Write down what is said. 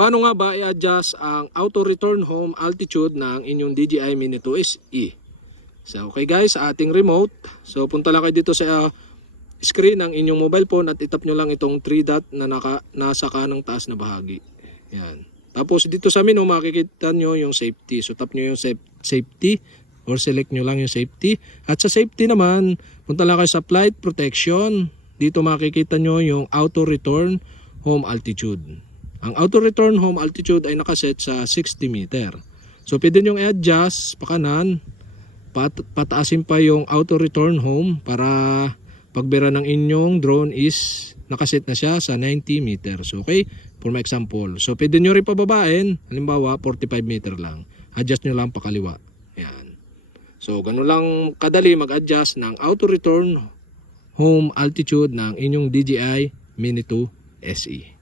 Paano nga ba i-adjust ang auto return home altitude ng inyong DJI Mini 2 SE? So okay guys, ating remote, so punta lang kayo dito sa uh, screen ng inyong mobile phone at itap nyo lang itong 3 dot na naka, nasa kanang taas na bahagi. Yan. Tapos dito sa menu makikita nyo yung safety. So tap nyo yung saf- safety or select nyo lang yung safety. At sa safety naman, punta lang kayo sa flight protection. Dito makikita nyo yung auto return home altitude. Ang auto return home altitude ay nakaset sa 60 meter. So pwede nyo i-adjust pa kanan, pat pataasin pa yung auto return home para pagbira ng inyong drone is nakaset na siya sa 90 meters. Okay? For my example. So pwede nyo rin pababain, halimbawa 45 meter lang. Adjust nyo lang pakaliwa. Yan. So ganun lang kadali mag-adjust ng auto return home altitude ng inyong DJI Mini 2 SE.